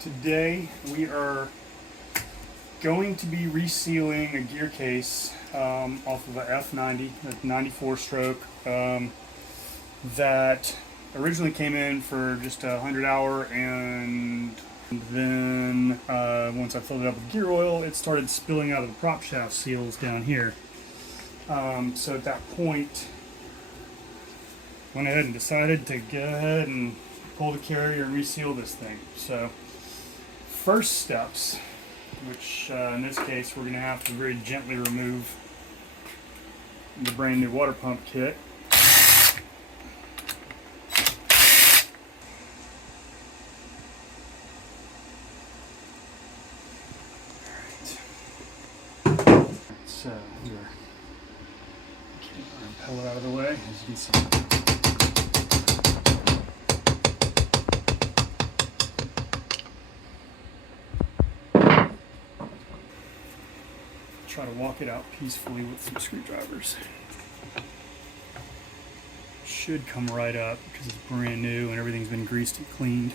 Today we are going to be resealing a gear case off of a F90, a 94 stroke, that originally came in for just a 100-hour, and then once I filled it up with gear oil, it started spilling out of the prop shaft seals down here. So at that point, went ahead and decided to go ahead and pull the carrier and reseal this thing. So first steps, which in this case we're going to have to very gently remove the brand new water pump kit. So here, get our impeller out of the way, as you can see. Try to walk it out peacefully with some screwdrivers. Should come right up because it's brand new and everything's been greased and cleaned.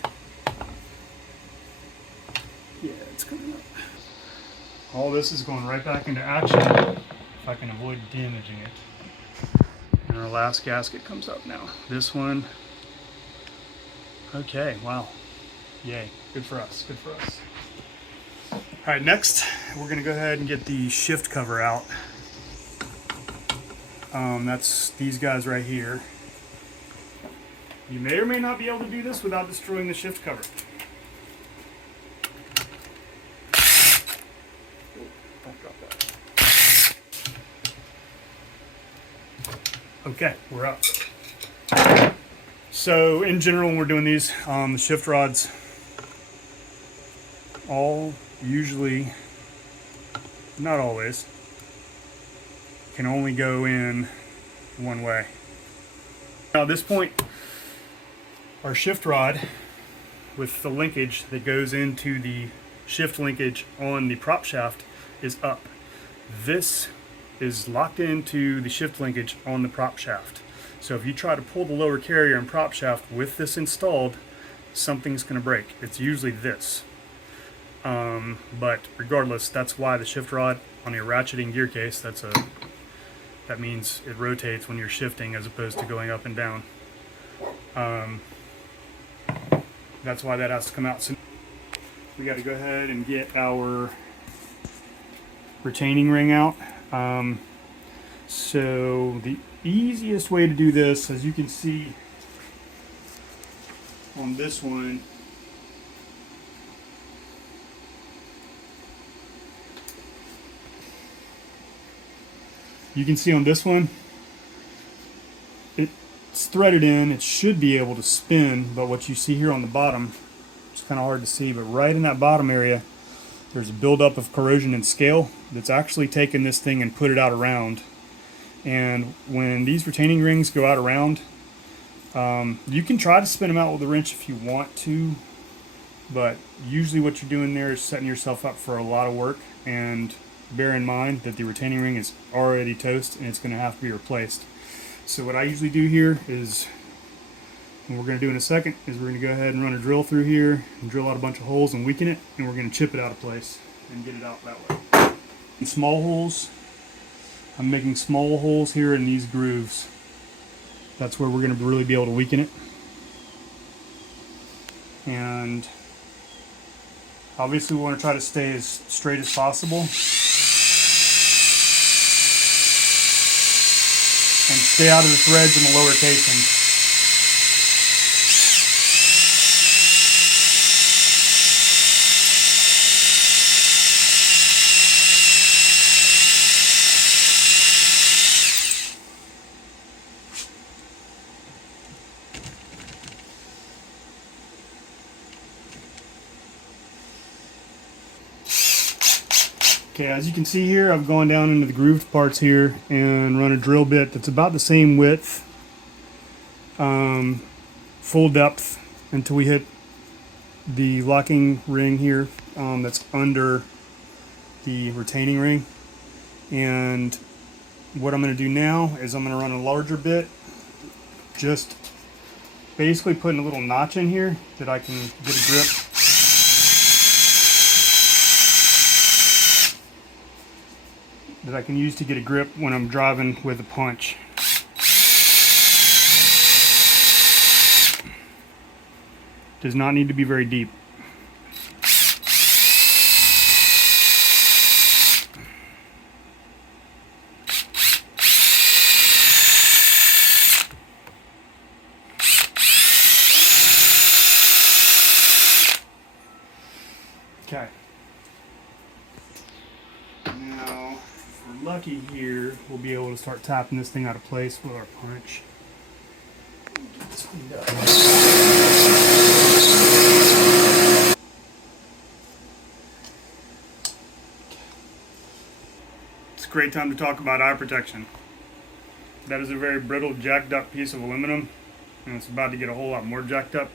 Yeah, it's coming up. All this is going right back into action if I can avoid damaging it. And our last gasket comes up now. This one. Okay, wow. Yay, good for us, good for us. All right, next we're gonna go ahead and get the shift cover out. That's these guys right here. You may or may not be able to do this without destroying the shift cover. Don't drop that. Okay, we're up. So in general, when we're doing these, the shift rods all usually, not always, can only go in one way. Now at this point, our shift rod with the linkage that goes into the shift linkage on the prop shaft is up. This is locked into the shift linkage on the prop shaft. So if you try to pull the lower carrier and prop shaft with this installed, something's going to break. It's usually this. But regardless, that's why the shift rod on a ratcheting gear case, that means it rotates when you're shifting as opposed to going up and down. That's why that has to come out. So we got to go ahead and get our retaining ring out. So the easiest way to do this, as you can see on this one, it's threaded in. It should be able to spin, but what you see here on the bottom, it's kind of hard to see, but right in that bottom area, there's a buildup of corrosion and scale that's actually taken this thing and put it out around. And when these retaining rings go out around, you can try to spin them out with a wrench if you want to, but usually what you're doing there is setting yourself up for a lot of work. And bear in mind that the retaining ring is already toast and it's going to have to be replaced. So what I usually do here is, and we're going to do in a second, is we're going to go ahead and run a drill through here and drill out a bunch of holes and weaken it, and we're going to chip it out of place and get it out that way. And small holes, I'm making small holes here in these grooves. That's where we're going to really be able to weaken it. And obviously we want to try to stay as straight as possible. And stay out of the threads in the lower casing. Okay, as you can see here, I've gone down into the grooved parts here and run a drill bit that's about the same width, full depth, until we hit the locking ring here that's under the retaining ring. And what I'm going to do now is I'm going to run a larger bit, just basically putting a little notch in here that I can get a grip that I can use to get a grip when I'm driving with a punch. Does not need to be very deep. Okay. Now, if we're lucky here, we'll be able to start tapping this thing out of place with our punch. Get this cleaned up. It's a great time to talk about eye protection. That is a very brittle, jacked up piece of aluminum, and it's about to get a whole lot more jacked up.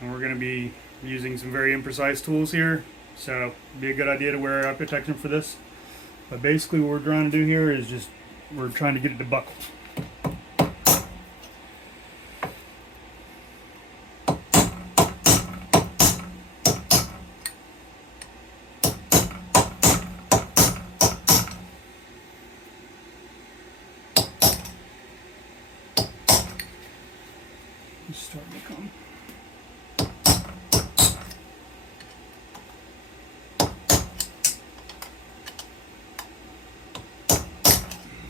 And we're going to be using some very imprecise tools here, so it'd be a good idea to wear eye protection for this. But basically what we're trying to do here is just, we're trying to get it to buckle. It's starting to come.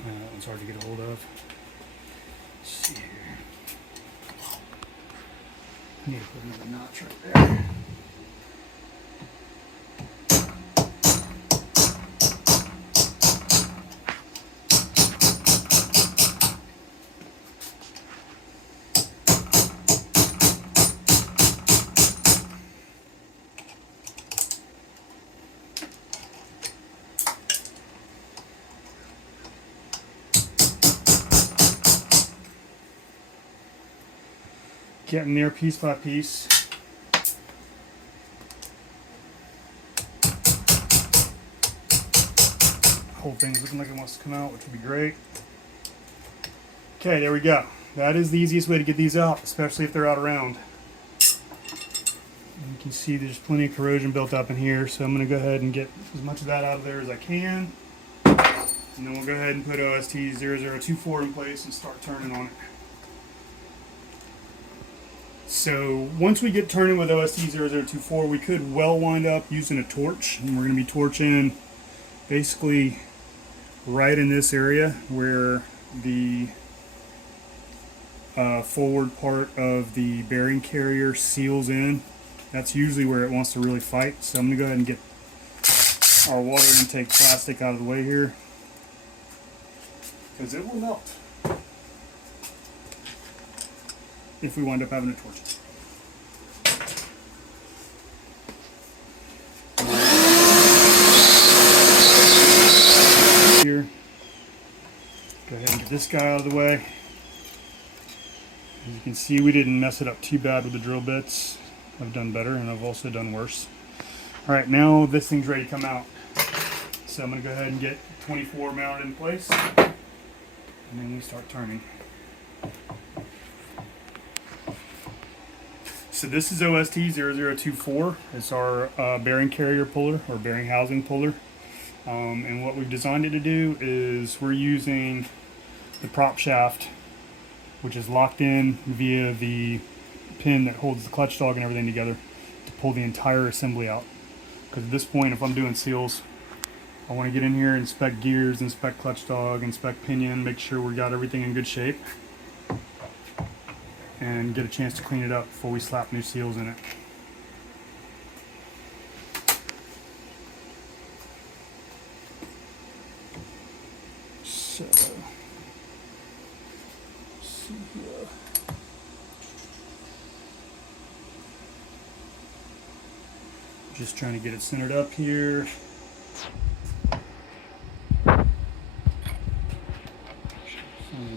That one's hard to get a hold of. Let's see here. I need to put another notch right there. Getting there piece by piece. Whole thing's looking like it wants to come out, which would be great. Okay, there we go. That is the easiest way to get these out, especially if they're out around. And you can see there's plenty of corrosion built up in here, so I'm going to go ahead and get as much of that out of there as I can. And then we'll go ahead and put OST0024 in place and start turning on it. So once we get turning with OST0024, we could well wind up using a torch, and we're going to be torching basically right in this area where the forward part of the bearing carrier seals in. That's usually where it wants to really fight. So I'm going to go ahead and get our water intake plastic out of the way here, because it will melt if we wind up having to torch it. Here, go ahead and get this guy out of the way. As you can see, we didn't mess it up too bad with the drill bits. I've done better, and I've also done worse. All right, now this thing's ready to come out. So I'm going to go ahead and get 24 mounted in place, and then we start turning. So this is OST0024. It's our bearing carrier puller, or bearing housing puller. And what we've designed it to do is we're using the prop shaft, which is locked in via the pin that holds the clutch dog and everything together, to pull the entire assembly out. Because at this point, if I'm doing seals, I want to get in here, inspect gears, inspect clutch dog, inspect pinion, make sure we got everything in good shape, and get a chance to clean it up before we slap new seals in it. So, let's see here. Just trying to get it centered up here. The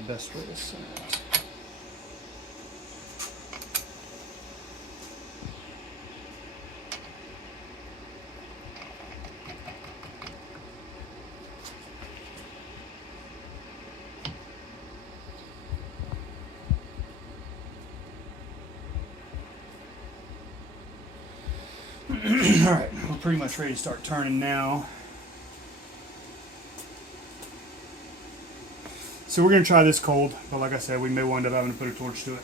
best way to center it. Alright, we're pretty much ready to start turning now. So we're going to try this cold, but like I said, we may wind up having to put a torch to it.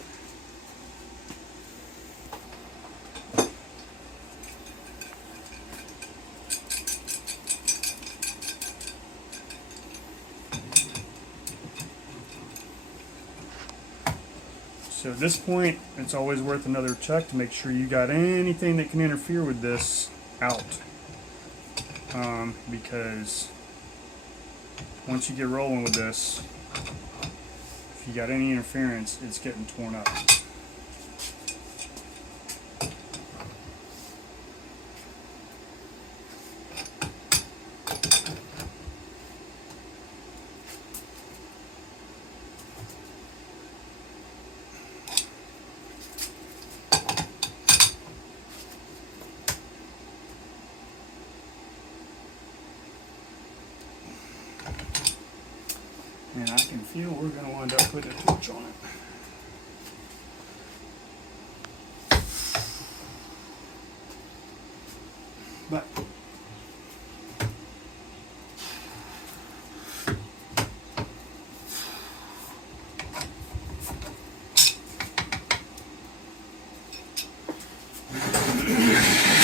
So at this point, it's always worth another check to make sure you got anything that can interfere with this out. Because once you get rolling with this, if you got any interference, it's getting torn up. And I can feel we're going to wind up putting a torch on it. But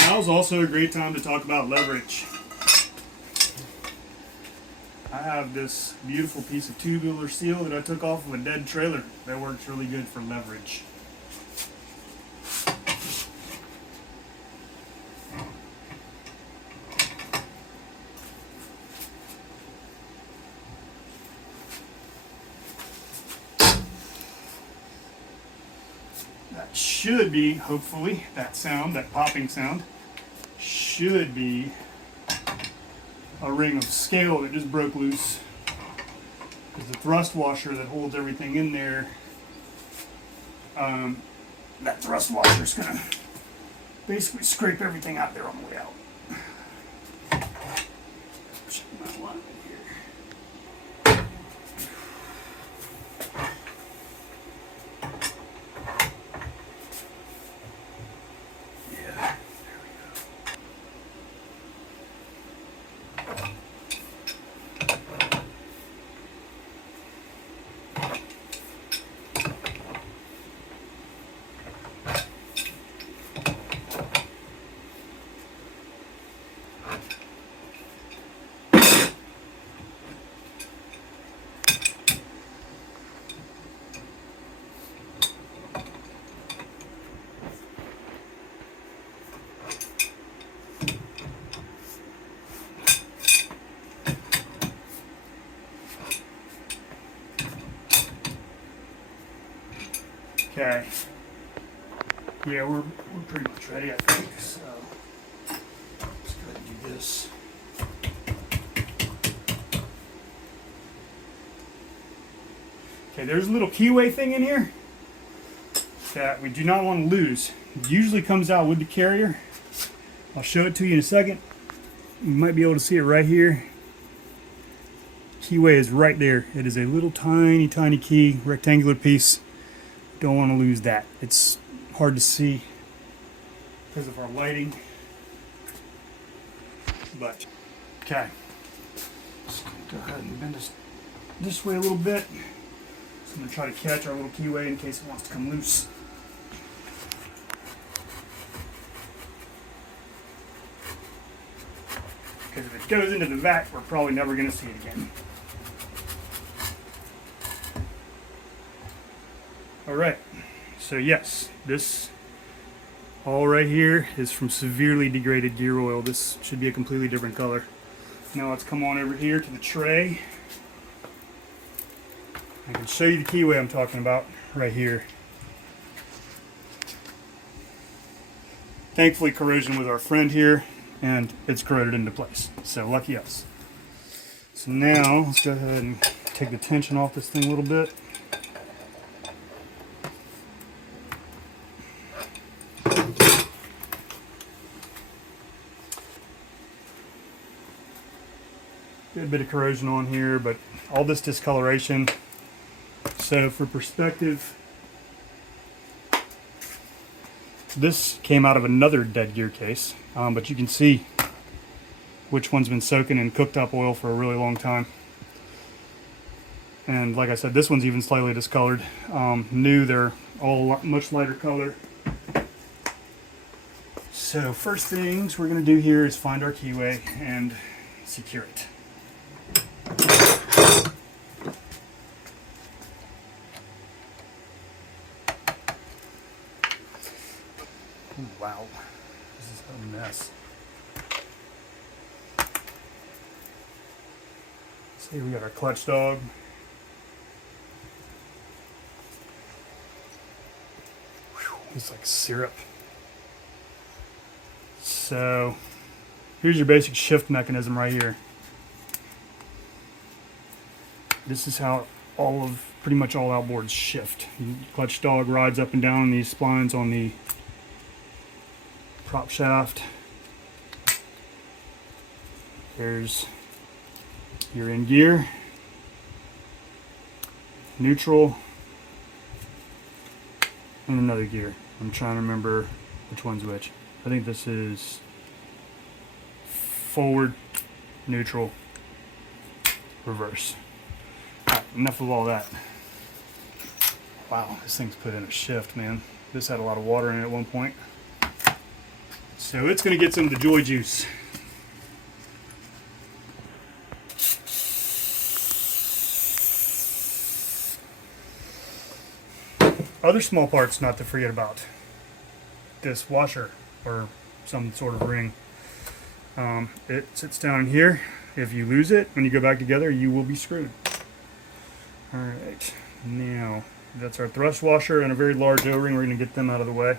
now's also a great time to talk about leverage. I have this beautiful piece of tubular steel that I took off of a dead trailer that works really good for leverage. That should be, hopefully, that sound, that popping sound, should be a ring of scale that just broke loose, because the thrust washer that holds everything in there, that thrust washer is going to basically scrape everything out there on the way out. Check my alignment here. Yeah. Okay. Yeah, we're pretty much ready, I think. So let's go ahead and do this. Okay, there's a little keyway thing in here that we do not want to lose. It usually comes out with the carrier. I'll show it to you in a second. You might be able to see it right here. Keyway is right there. It is a little tiny key, rectangular piece. Don't want to lose that. It's hard to see because of our lighting. But, okay. Just go ahead and bend this way a little bit. So I'm going to try to catch our little keyway in case it wants to come loose. Because if it goes into the vat, we're probably never going to see it again. Alright, so yes, this all right here is from severely degraded gear oil. This should be a completely different color. Now let's come on over here to the tray. I can show you the keyway I'm talking about right here. Thankfully, corrosion was our friend here, and it's corroded into place. So lucky us. So now let's go ahead and take the tension off this thing a little bit. Good bit of corrosion on here, but all this discoloration. So for perspective, this came out of another dead gear case, but you can see which one's been soaking in cooked up oil for a really long time. And like I said, this one's even slightly discolored. New, they're all much lighter color. So first things we're going to do here is find our keyway and secure it. Ooh, wow, this is a mess. See, we got our clutch dog. Whew, it's like syrup. So here's your basic shift mechanism right here. This is how pretty much all outboards shift. The clutch dog rides up and down these splines on the prop shaft. There's your in gear, neutral, and another gear. I'm trying to remember which one's which. I think this is forward, neutral, reverse. All right, enough of all that. Wow, this thing's put in a shift, man. This had a lot of water in it at one point. So it's gonna get some of the joy juice. Other small parts not to forget about. This washer or some sort of ring. It sits down in here. If you lose it, when you go back together, you will be screwed. All right, now that's our thrust washer and a very large O-ring. We're going to get them out of the way.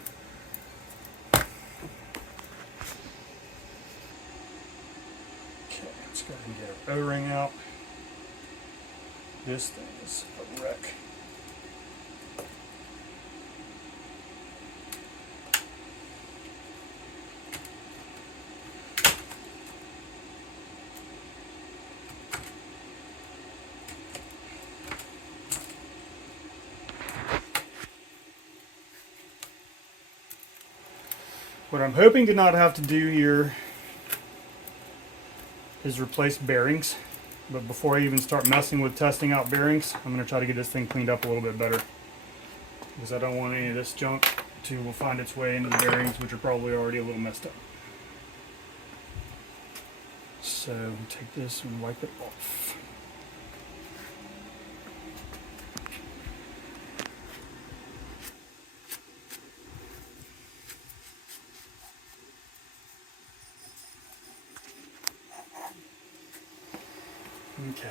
Okay, let's go ahead and get our O-ring out. This thing is a wreck. What I'm hoping to not have to do here is replace bearings. But before I even start messing with testing out bearings, I'm going to try to get this thing cleaned up a little bit better. Because I don't want any of this junk to find its way into the bearings, which are probably already a little messed up. So take this and wipe it off. Okay.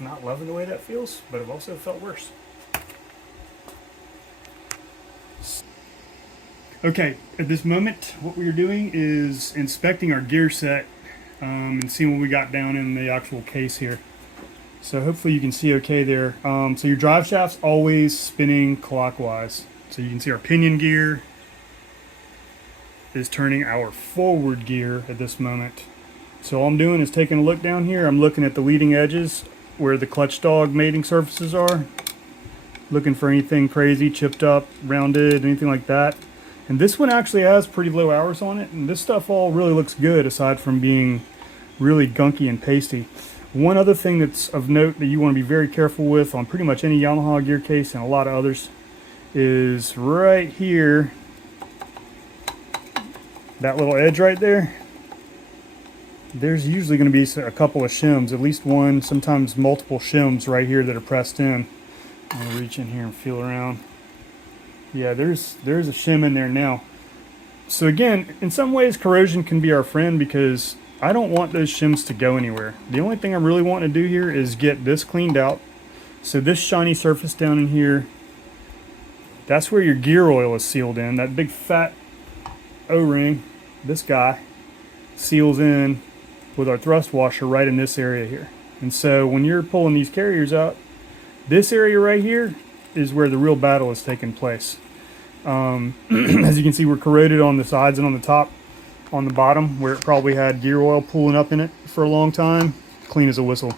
Not loving the way that feels, but I've also felt worse. Okay, at this moment, what we are doing is inspecting our gear set and seeing what we got down in the actual case here. So hopefully you can see okay there. So your drive shaft's always spinning clockwise. So you can see our pinion gear is turning our forward gear at this moment. So all I'm doing is taking a look down here. I'm looking at the leading edges where the clutch dog mating surfaces are. Looking for anything crazy, chipped up, rounded, anything like that. And this one actually has pretty low hours on it, and this stuff all really looks good aside from being really gunky and pasty. One other thing that's of note that you want to be very careful with on pretty much any Yamaha gear case and a lot of others is right here, that little edge right there. There's usually going to be a couple of shims, at least one, sometimes multiple shims right here that are pressed in. I'm going to reach in here and feel around. Yeah, there's a shim in there now. So again, in some ways corrosion can be our friend because I don't want those shims to go anywhere. The only thing I really want to do here is get this cleaned out. So this shiny surface down in here, that's where your gear oil is sealed in. That big fat O-ring, this guy, seals in with our thrust washer right in this area here. And so when you're pulling these carriers out, this area right here is where the real battle is taking place. As you can see, we're corroded on the sides and on the top. On the bottom, where it probably had gear oil pooling up in it for a long time, clean as a whistle.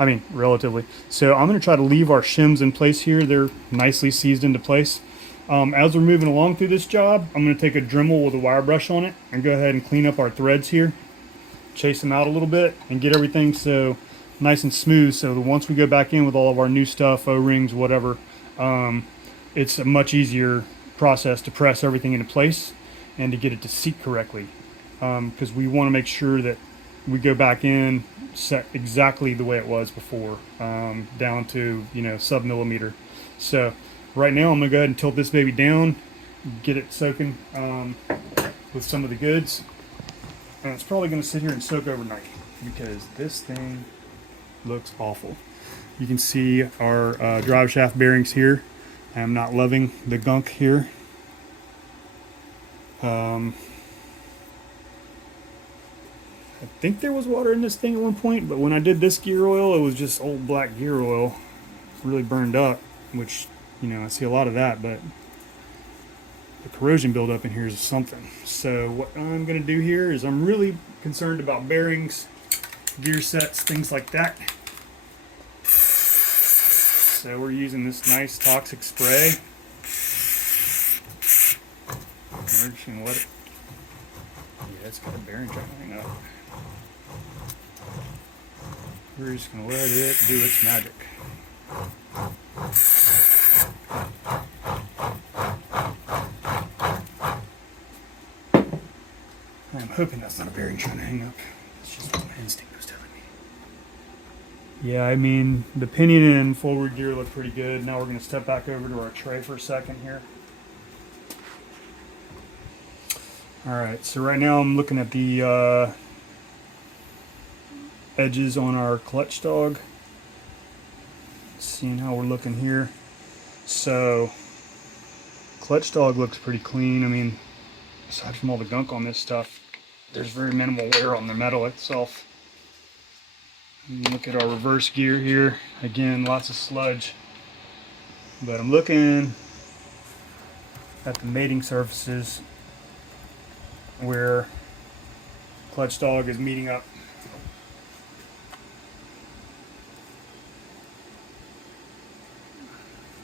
I mean, relatively. So I'm going to try to leave our shims in place here. They're nicely seized into place. As we're moving along through this job, I'm going to take a Dremel with a wire brush on it and go ahead and clean up our threads here. Chase them out a little bit and get everything so nice and smooth, so that once we go back in with all of our new stuff, O-rings, whatever, it's a much easier process to press everything into place and to get it to seat correctly, because we want to make sure that we go back in set exactly the way it was before, down to, you know, sub-millimeter. So right now I'm going to go ahead and tilt this baby down, get it soaking with some of the goods, and it's probably going to sit here and soak overnight because this thing looks awful. You can see our drive shaft bearings here. I am not loving the gunk here. I think there was water in this thing at one point, but when I did this gear oil, it was just old black gear oil, really burned up, which, you know, I see a lot of that, but the corrosion buildup in here is something. So what I'm going to do here is I'm really concerned about bearings, gear sets, things like that. So we're using this nice toxic spray. We're just going to let it, yeah, it's got a bearing trying to hang up. We're just going to let it do its magic. I'm hoping that's not a bearing trying to hang up. It's just what my instinct was telling me. Yeah, I mean, the pinion and forward gear look pretty good. Now we're going to step back over to our tray for a second here. Alright, so right now I'm looking at the edges on our clutch dog. Seeing how we're looking here. So, clutch dog looks pretty clean. I mean, aside from all the gunk on this stuff, there's very minimal wear on the metal itself. And look at our reverse gear here. Again, lots of sludge. But I'm looking at the mating surfaces where clutch dog is meeting up.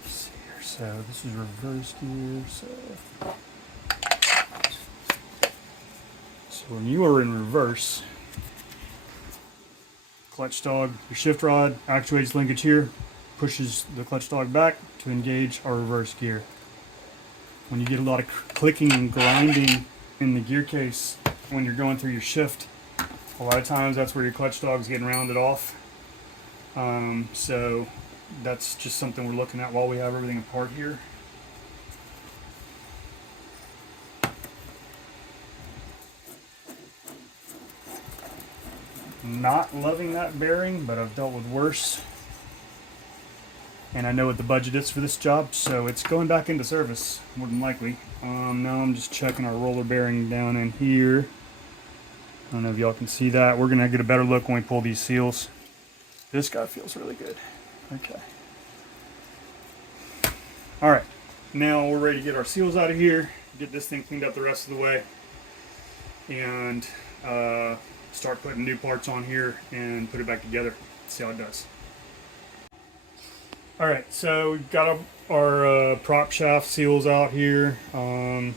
Let's see here. So this is reverse gear. So when you are in reverse, clutch dog, your shift rod actuates linkage here, pushes the clutch dog back to engage our reverse gear. When you get a lot of clicking and grinding in the gear case when you're going through your shift, a lot of times that's where your clutch dog is getting rounded off. So that's just something we're looking at while we have everything apart here. Not loving that bearing, but I've dealt with worse. And I know what the budget is for this job, so it's going back into service, more than likely. Now I'm just checking our roller bearing down in here. I don't know if y'all can see that. We're gonna get a better look when we pull these seals. This guy feels really good. Okay. All right, now we're ready to get our seals out of here, get this thing cleaned up the rest of the way, and start putting new parts on here and put it back together. See how it does. All right, so we've got our prop shaft seals out here, and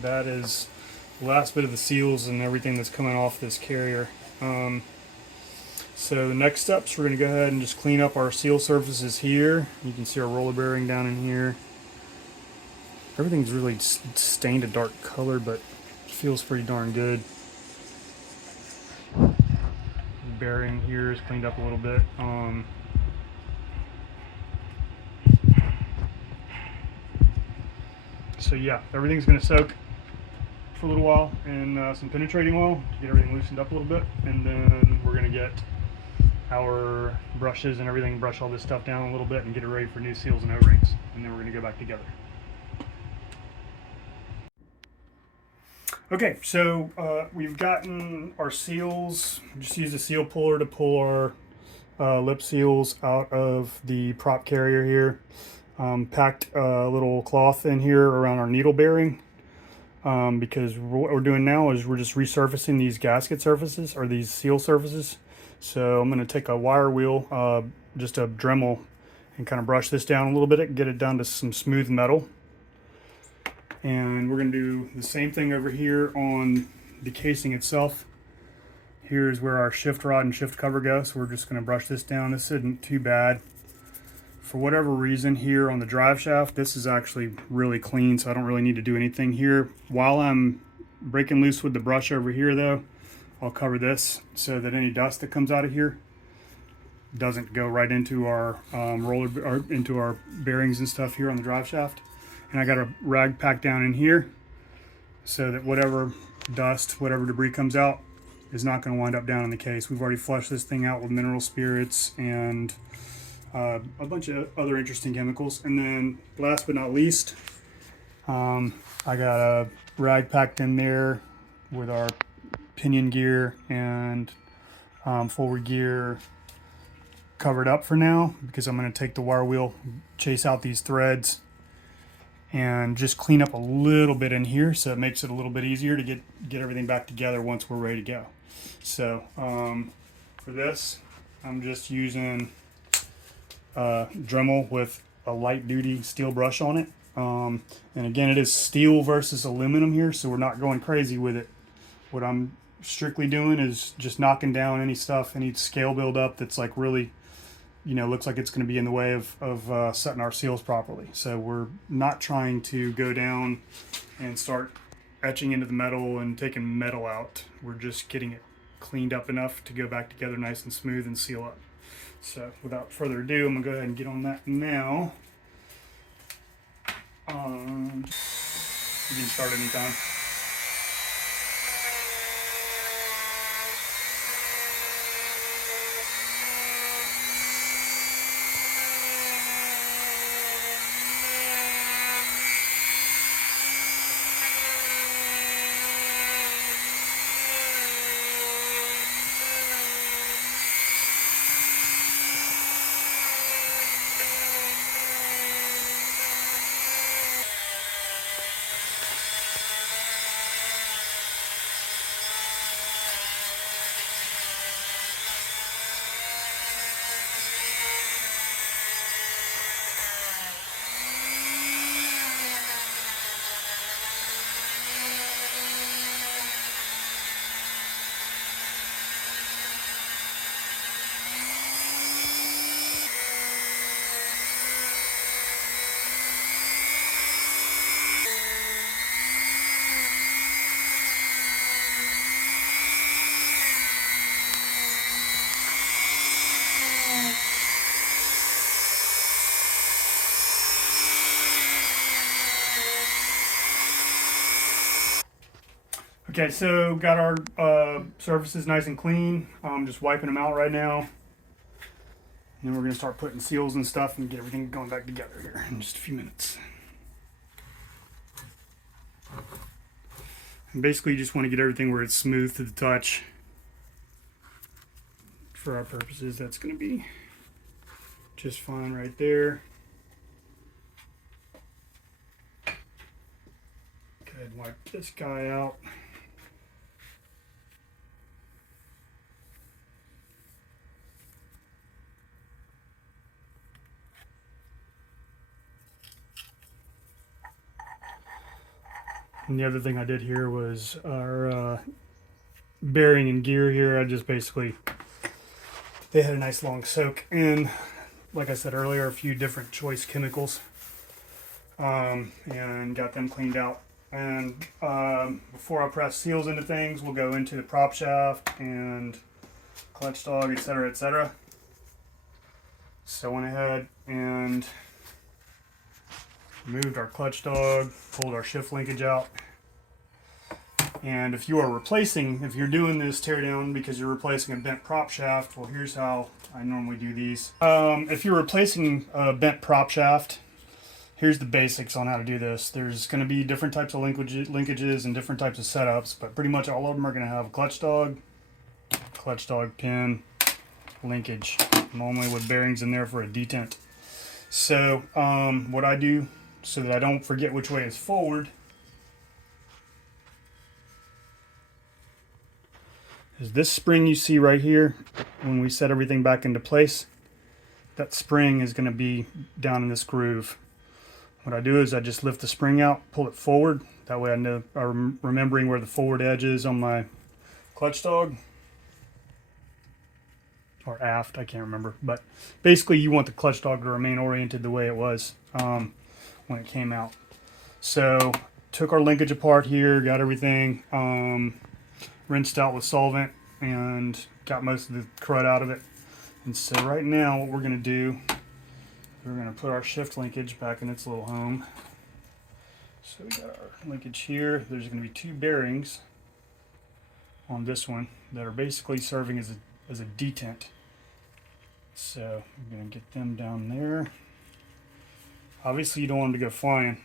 that is the last bit of the seals and everything that's coming off this carrier. So the next steps, we're going to go ahead and just clean up our seal surfaces here. You can see our roller bearing down in here. Everything's really stained a dark color, but it feels pretty darn good. The bearing here is cleaned up a little bit. So yeah, everything's going to soak for a little while in some penetrating oil to get everything loosened up a little bit, and then we're going to get our brushes and everything, brush all this stuff down a little bit and get it ready for new seals and O-rings, and then we're going to go back together. Okay, so we've gotten our seals. Just use a seal puller to pull our lip seals out of the prop carrier here. Packed a little cloth in here around our needle bearing, because what we're doing now is we're just resurfacing these gasket surfaces, or these seal surfaces, So I'm going to take a wire wheel, just a Dremel, and kind of brush this down a little bit, get it down to some smooth metal. And we're going to do the same thing over here on the casing itself. Here's where our shift rod and shift cover go, so we're just going to brush this down. This isn't too bad. For whatever reason here on the drive shaft, this is actually really clean, so I don't really need to do anything here. While I'm breaking loose with the brush over here though, I'll cover this so that any dust that comes out of here doesn't go right into our roller, or into our bearings and stuff here on the drive shaft. And I got a rag packed down in here so that whatever dust, whatever debris comes out is not going to wind up down in the case. We've already flushed this thing out with mineral spirits and a bunch of other interesting chemicals. And then last but not least, I got a rag packed in there with our pinion gear and forward gear covered up for now, because I'm going to take the wire wheel, chase out these threads, and just clean up a little bit in here so it makes it a little bit easier to get everything back together once we're ready to go. So for this, I'm just using Dremel with a light duty steel brush on it. And again, it is steel versus aluminum here, so we're not going crazy with it. What I'm strictly doing is just knocking down any stuff, any scale buildup that's like really, you know, looks like it's going to be in the way of setting our seals properly. So we're not trying to go down and start etching into the metal and taking metal out. We're just getting it cleaned up enough to go back together nice and smooth and seal up. So without further ado, I'm going to go ahead and get on that now. You can start anytime. Okay, so got our surfaces nice and clean. I'm just wiping them out right now. And then we're going to start putting seals and stuff and get everything going back together here in just a few minutes. And basically you just want to get everything where it's smooth to the touch. For our purposes, that's going to be just fine right there. Go ahead and wipe this guy out. And the other thing I did here was our bearing and gear here. I just basically, they had a nice long soak in, like I said earlier, a few different choice chemicals, and got them cleaned out. And before I press seals into things, we'll go into the prop shaft and clutch dog, etc., etc. So I went ahead and moved our clutch dog, pulled our shift linkage out. And if you are replacing, if you're doing this teardown because you're replacing a bent prop shaft, well, here's how I normally do these. If you're replacing a bent prop shaft, here's the basics on how to do this. There's going to be different types of linkages and different types of setups, but pretty much all of them are going to have a clutch dog pin, linkage, normally with bearings in there for a detent. So what I do, so that I don't forget which way is forward, is this spring you see right here when we set everything back into place, that spring is going to be down in this groove. What I do is I just lift the spring out, pull it forward. That way I know I'm remembering where the forward edge is on my clutch dog. Or aft, I can't remember. But basically you want the clutch dog to remain oriented the way it was when it came out. So took our linkage apart here, got everything rinsed out with solvent and got most of the crud out of it. And so right now what we're going to do, we're going to put our shift linkage back in its little home. So we got our linkage here. There's going to be 2 bearings on this one that are basically serving as a detent. So I'm going to get them down there. Obviously you don't want them to go flying.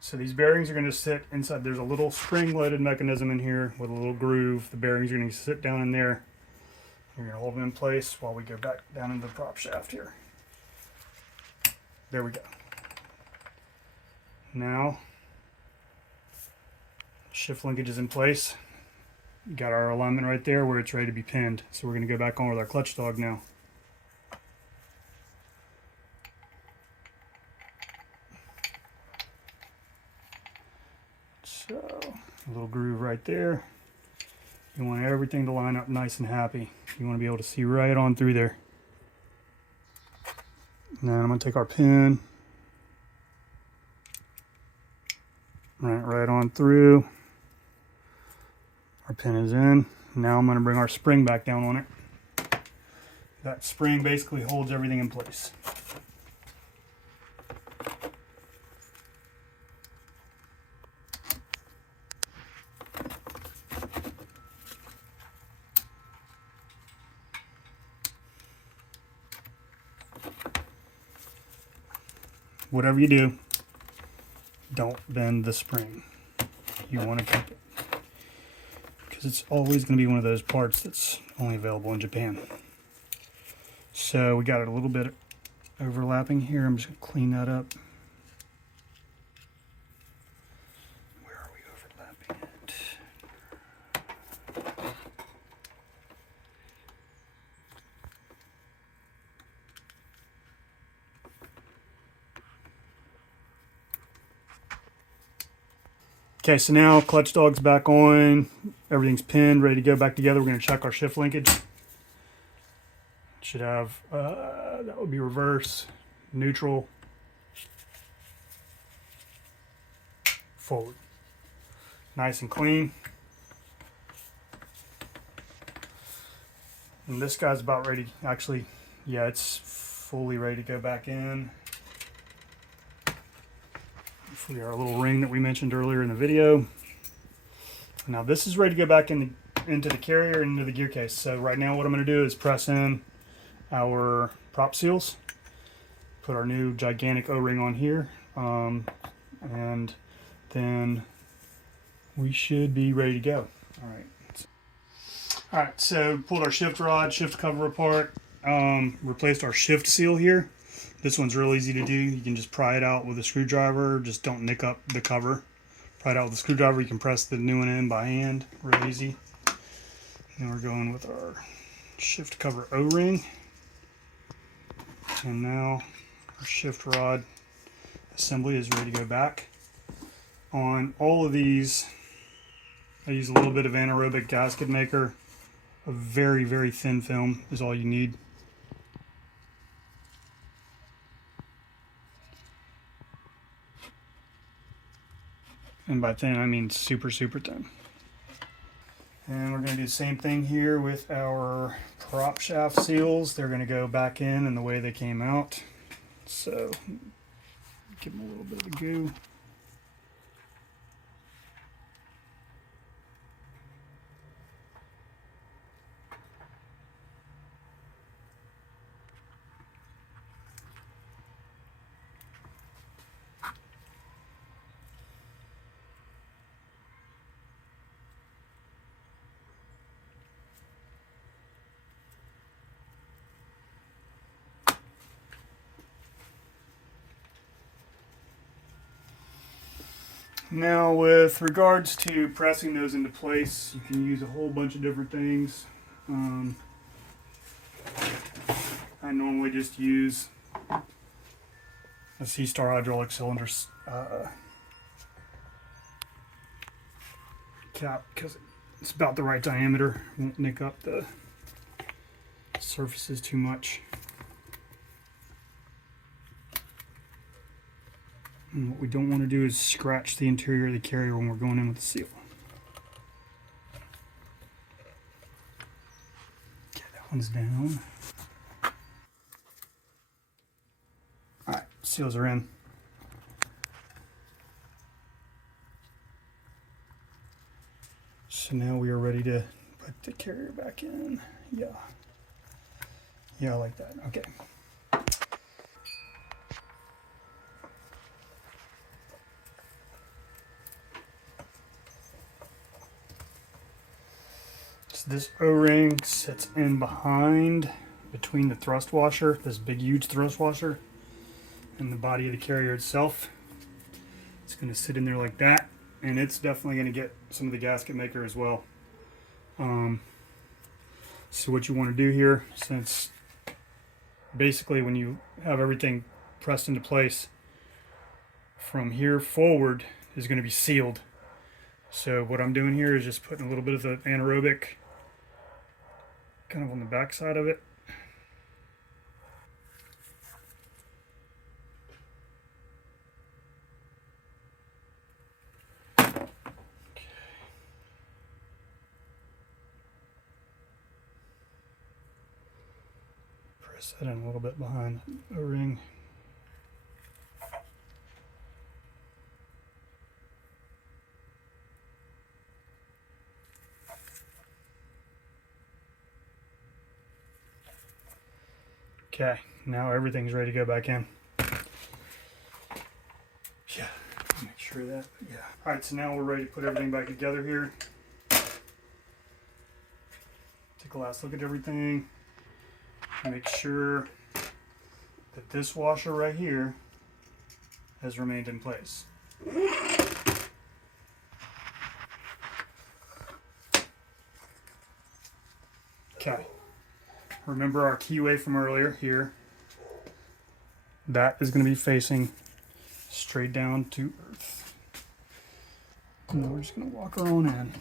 So these bearings are going to sit inside. There's a little spring-loaded mechanism in here with a little groove. The bearings are going to sit down in there. We're going to hold them in place while we go back down into the prop shaft here. There we go. Now, shift linkage is in place. Got our alignment right there where it's ready to be pinned. So we're going to go back on with our clutch dog now. So, a little groove right there. You want everything to line up nice and happy. You want to be able to see right on through there. Now I'm going to take our pin, right on through. Our pin is in. Now I'm going to bring our spring back down on it. That spring basically holds everything in place. Whatever you do, don't bend the spring. You want to keep it, because it's always going to be one of those parts that's only available in Japan. So we got it a little bit overlapping here. I'm just going to clean that up. Where are we overlapping it? Okay, so now clutch dog's back on, everything's pinned, ready to go back together. We're going to check our shift linkage. Should have, that would be reverse, neutral, forward. Nice and clean. And this guy's about ready, actually, yeah, it's fully ready to go back in. For our little ring that we mentioned earlier in the video. Now this is ready to go back into the carrier and into the gear case. So right now what I'm going to do is press in our prop seals, put our new gigantic O-ring on here, and then we should be ready to go. All right, so pulled our shift rod, shift cover apart, replaced our shift seal here. This one's real easy to do. You can just pry it out with a screwdriver. Just don't nick up the cover. Pry it out with a screwdriver. You can press the new one in by hand. Real easy. Then we're going with our shift cover O-ring. And now our shift rod assembly is ready to go back. On all of these, I use a little bit of anaerobic gasket maker. A very, very thin film is all you need. And by thin, I mean super, super thin. And we're going to do the same thing here with our prop shaft seals. They're going to go back in the way they came out. So, give them a little bit of a goo. Now with regards to pressing those into place, you can use a whole bunch of different things. I normally just use a C-Star hydraulic cylinder cap because it's about the right diameter. Won't nick up the surfaces too much. And what we don't want to do is scratch the interior of the carrier when we're going in with the seal. Okay, that one's down. Alright, seals are in. So now we are ready to put the carrier back in. Yeah. Yeah, I like that. Okay. So this O-ring sits in behind, between the thrust washer, this big huge thrust washer, and the body of the carrier itself. It's going to sit in there like that, and it's definitely going to get some of the gasket maker as well. So what you want to do here, since basically when you have everything pressed into place, from here forward is going to be sealed. So what I'm doing here is just putting a little bit of the anaerobic kind of on the back side of it. Press that in a little bit behind the O-ring. Okay, now everything's ready to go back in. Yeah, make sure of that, yeah. All right, so now we're ready to put everything back together here. Take a last look at everything. Make sure that this washer right here has remained in place. Okay. Remember our keyway from earlier here. That is going to be facing straight down to earth. And then we're just going to walk her on in.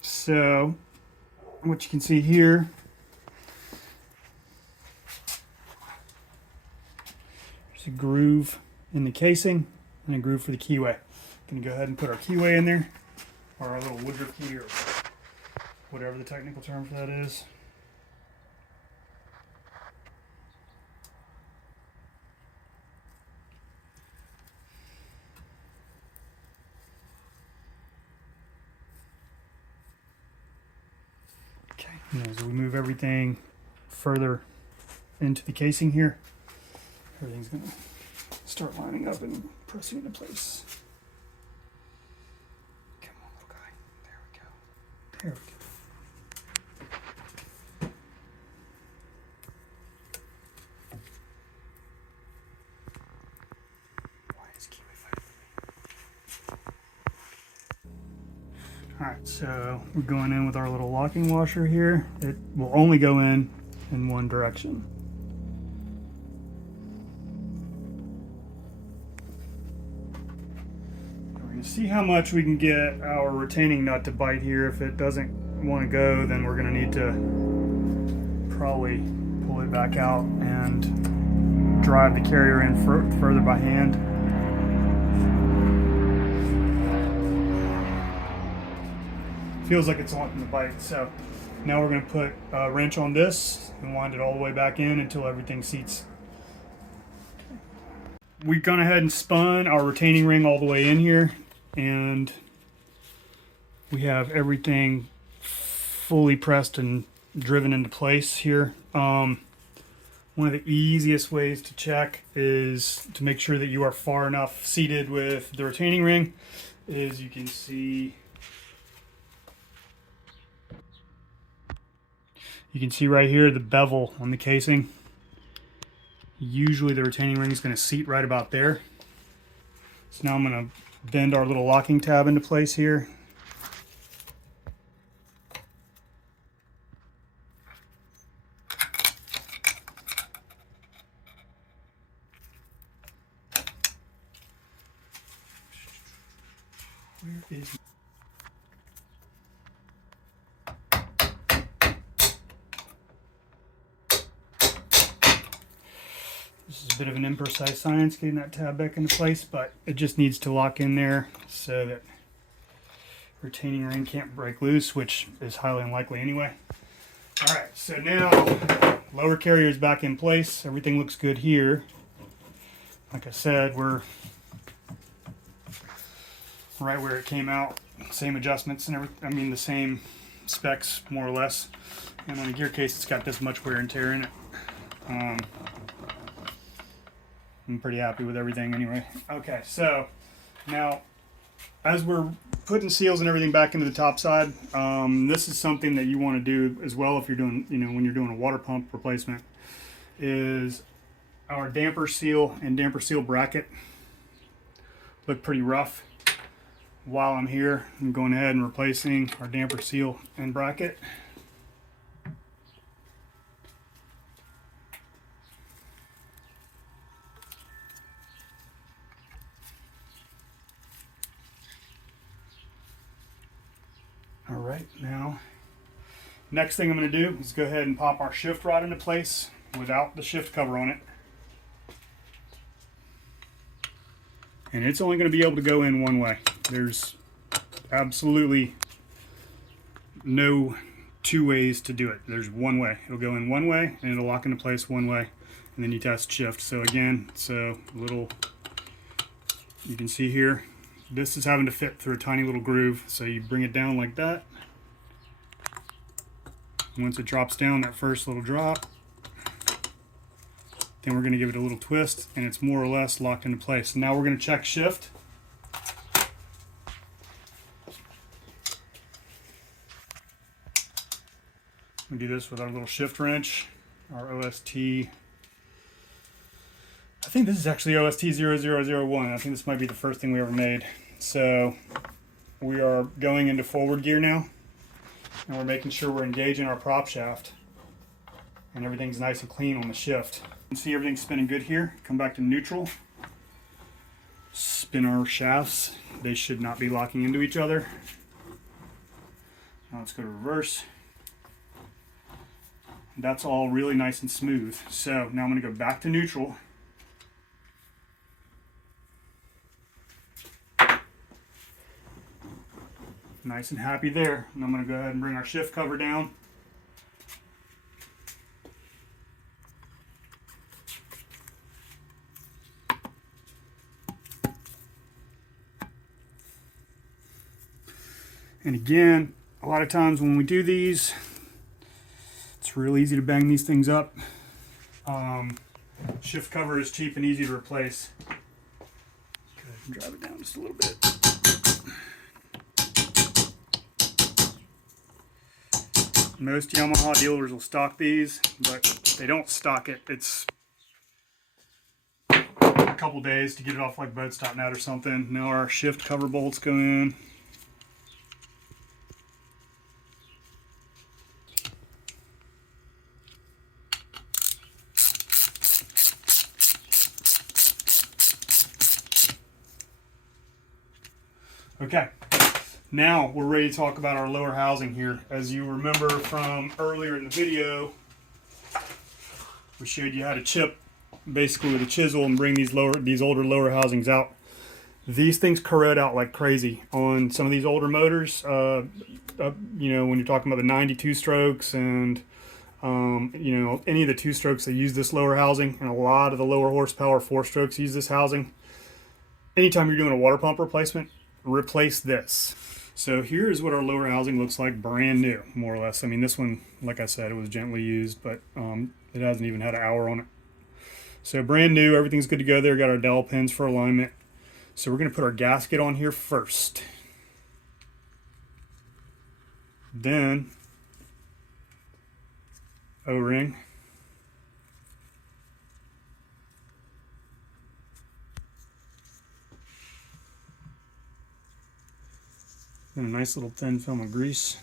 So, what you can see here, there's a groove in the casing and a groove for the keyway. Going to go ahead and put our keyway in there, or our little Woodruff key, or whatever the technical term for that is. Okay, and as we move everything further into the casing here, everything's going to start lining up and pressing into place. There we go. Why is keyway fighting? Alright, so we're going in with our little locking washer here. It will only go in one direction. See how much we can get our retaining nut to bite here. If it doesn't want to go, then we're going to need to probably pull it back out and drive the carrier in further by hand. Feels like it's wanting to bite, so now we're going to put a wrench on this and wind it all the way back in until everything seats. We've gone ahead and spun our retaining ring all the way in here, and we have everything fully pressed and driven into place here. One of the easiest ways to check is to make sure that you are far enough seated with the retaining ring. Is you can see right here the bevel on the casing. Usually the retaining ring is going to seat right about there. So now I'm going to bend our little locking tab into place here. Where is This is a bit of an imprecise science getting that tab back into place, but it just needs to lock in there so that retaining ring can't break loose, which is highly unlikely anyway. All right, so now lower carrier is back in place. Everything looks good here. Like I said, we're right where it came out. Same adjustments and everything. I mean, the same specs, more or less. And on the gear case, it's got this much wear and tear in it. I'm pretty happy with everything anyway. Okay, so now as we're putting seals and everything back into the top side, this is something that you want to do as well if you're doing, when you're doing a water pump replacement, is our damper seal and damper seal bracket look pretty rough. While I'm here, I'm going ahead and replacing our damper seal and bracket. All right, now, next thing I'm going to do is go ahead and pop our shift rod into place without the shift cover on it. And it's only going to be able to go in one way. There's absolutely no two ways to do it. There's one way. It'll go in one way and it'll lock into place one way, and then you test shift. So again, you can see here, this is having to fit through a tiny little groove. So you bring it down like that. Once it drops down, that first little drop, then we're going to give it a little twist and it's more or less locked into place. Now we're going to check shift. We do this with our little shift wrench, our OST. I think this is actually OST 0001. I think this might be the first thing we ever made. So we are going into forward gear now, and we're making sure we're engaging our prop shaft and everything's nice and clean on the shift. You can see everything's spinning good here. Come back to neutral. Spin our shafts. They should not be locking into each other. Now let's go to reverse. That's all really nice and smooth. So now I'm going to go back to neutral. Nice and happy there. And I'm going to go ahead and bring our shift cover down. And again, a lot of times when we do these, it's real easy to bang these things up. Shift cover is cheap and easy to replace. Go ahead and drive it down just a little bit. Most Yamaha dealers will stock these, but they don't stock it. It's a couple days to get it off like Boats.net or something. Now our shift cover bolts go in. Okay, now we're ready to talk about our lower housing here. As you remember from earlier in the video, we showed you how to chip basically with a chisel and bring these older lower housings out. These things corrode out like crazy on some of these older motors. When you're talking about the 92 strokes and any of the 2 strokes that use this lower housing, and a lot of the lower horsepower 4 strokes use this housing. Anytime you're doing a water pump replacement, replace this. So here is what our lower housing looks like brand new, more or less. I mean, this one, like I said, it was gently used, but it hasn't even had an hour on it. So brand new, everything's good to go there. Got our dowel pins for alignment. So we're going to put our gasket on here first. Then O-ring. And a nice little thin film of grease.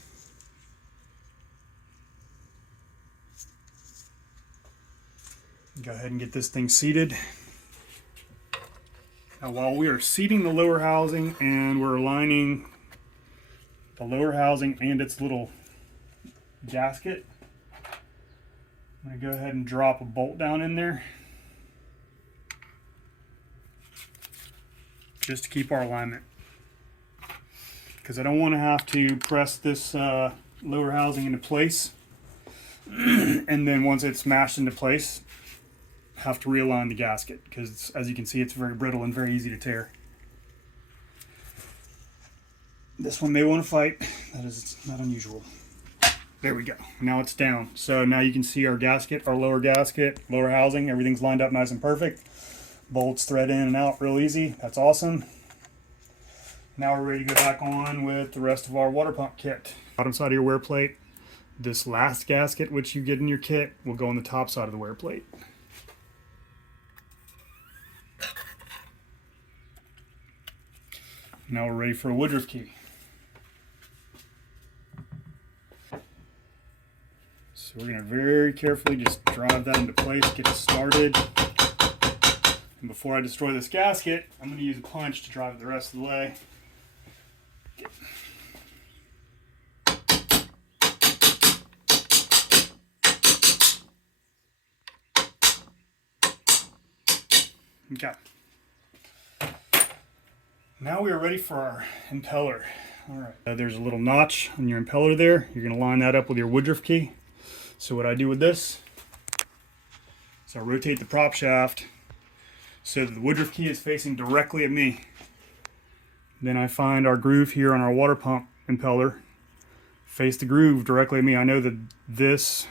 Go ahead and get this thing seated. Now while we are seating the lower housing and we're aligning the lower housing and its little gasket, I'm going to go ahead and drop a bolt down in there just to keep our alignment, because I don't want to have to press this lower housing into place and then once it's smashed into place have to realign the gasket, because as you can see it's very brittle and very easy to tear. This one may want to fight. That is not unusual. There we go. Now it's down. So now you can see our gasket, our lower gasket, lower housing, everything's lined up nice and perfect. Bolts thread in and out real easy. That's awesome. Now we're ready to go back on with the rest of our water pump kit. Bottom side of your wear plate. This last gasket which you get in your kit will go on the top side of the wear plate. Now we're ready for a woodruff key. So we're going to very carefully just drive that into place, get it started. And before I destroy this gasket, I'm going to use a punch to drive it the rest of the way. Okay. Now we are ready for our impeller. All right. There's a little notch on your impeller there. You're going to line that up with your woodruff key. So what I do with this is I rotate the prop shaft so that the woodruff key is facing directly at me. Then I find our groove here on our water pump impeller. Face the groove directly at me. I know that this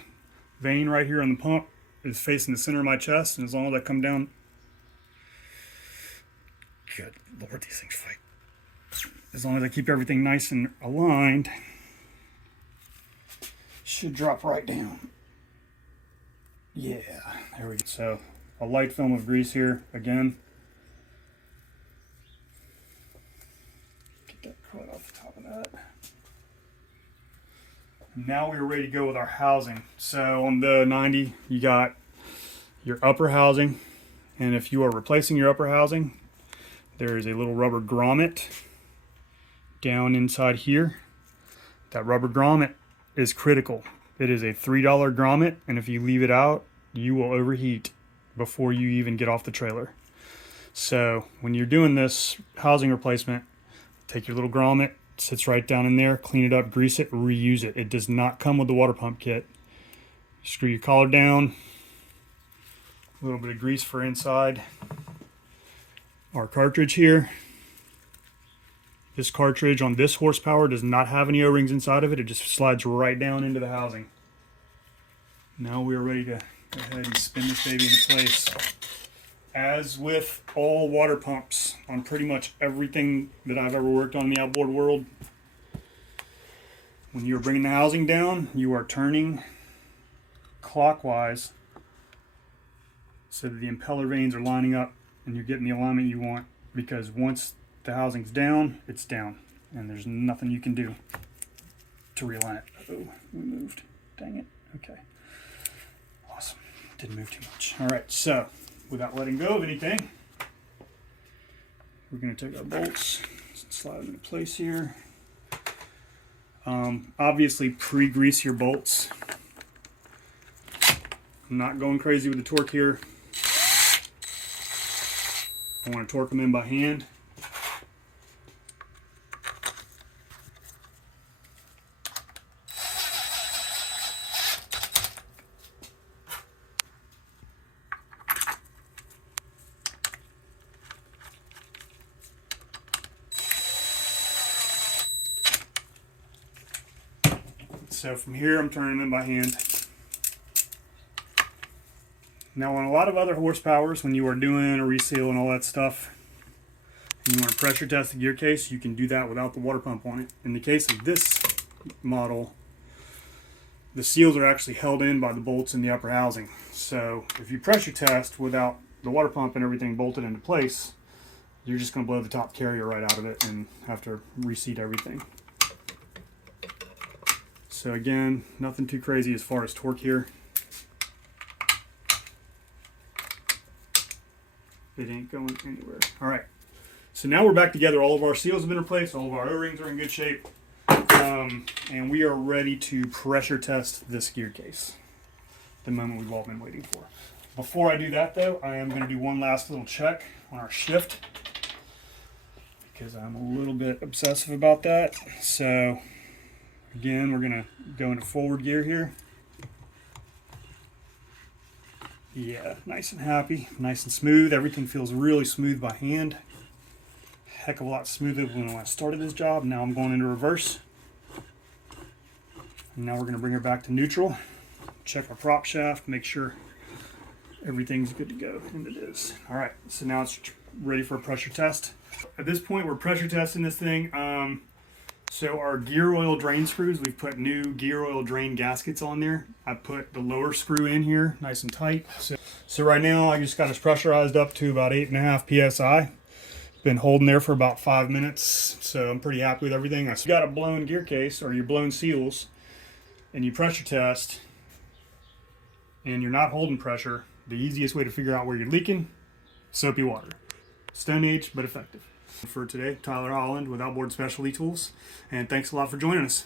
vein right here on the pump is facing the center of my chest, and as long as I come down, good Lord, these things fight. As long as I keep everything nice and aligned, should drop right down. Yeah, there we go. So a light film of grease here again. Get that cut off the top of that. Now we're ready to go with our housing. So on the 90, you got your upper housing, and if you are replacing your upper housing, there's a little rubber grommet down inside here. That rubber grommet is critical. It is a $3 grommet, and if you leave it out, you will overheat before you even get off the trailer. So when you're doing this housing replacement, take your little grommet, sits right down in there, clean it up, grease it, reuse it. It does not come with the water pump kit. Screw your collar down, a little bit of grease for inside. Our cartridge here. This cartridge on this horsepower does not have any O-rings inside of it. It just slides right down into the housing. Now we are ready to go ahead and spin this baby into place. As with all water pumps on pretty much everything that I've ever worked on in the outboard world, when you're bringing the housing down, you are turning clockwise so that the impeller vanes are lining up and you're getting the alignment you want, because once the housing's down, it's down, and there's nothing you can do to realign it. Oh, we moved. Dang it. Okay. Awesome. Didn't move too much. All right, so without letting go of anything, we're going to take our bolts, slide them into place here. Obviously, pre-grease your bolts. I'm not going crazy with the torque here. I want to torque them in by hand. So from here, I'm turning them by hand. Now on a lot of other horsepowers, when you are doing a reseal and all that stuff, and you want to pressure test the gear case, you can do that without the water pump on it. In the case of this model, the seals are actually held in by the bolts in the upper housing. So if you pressure test without the water pump and everything bolted into place, you're just going to blow the top carrier right out of it and have to reseat everything. So again, nothing too crazy as far as torque here. It ain't going anywhere. All right, so now we're back together. All of our seals have been replaced. All of our O-rings are in good shape. And we are ready to pressure test this gear case. The moment we've all been waiting for. Before I do that though, I am going to do one last little check on our shift, because I'm a little bit obsessive about that. So again, we're going to go into forward gear here. Yeah, nice and happy, nice and smooth. Everything feels really smooth by hand. Heck of a lot smoother than when I started this job. Now I'm going into reverse. And now we're going to bring her back to neutral. Check our prop shaft, make sure everything's good to go, and it is. All right, so now it's ready for a pressure test. At this point, we're pressure testing this thing. So our gear oil drain screws, we've put new gear oil drain gaskets on there. I put the lower screw in here, nice and tight. So right now, I just got us pressurized up to about 8.5 PSI. Been holding there for about 5 minutes, so I'm pretty happy with everything. If you got a blown gear case or your blown seals, and you pressure test, and you're not holding pressure, the easiest way to figure out where you're leaking, soapy water. Stone Age, but effective. For today, Tyler Holland with Outboard Specialty Tools, and thanks a lot for joining us.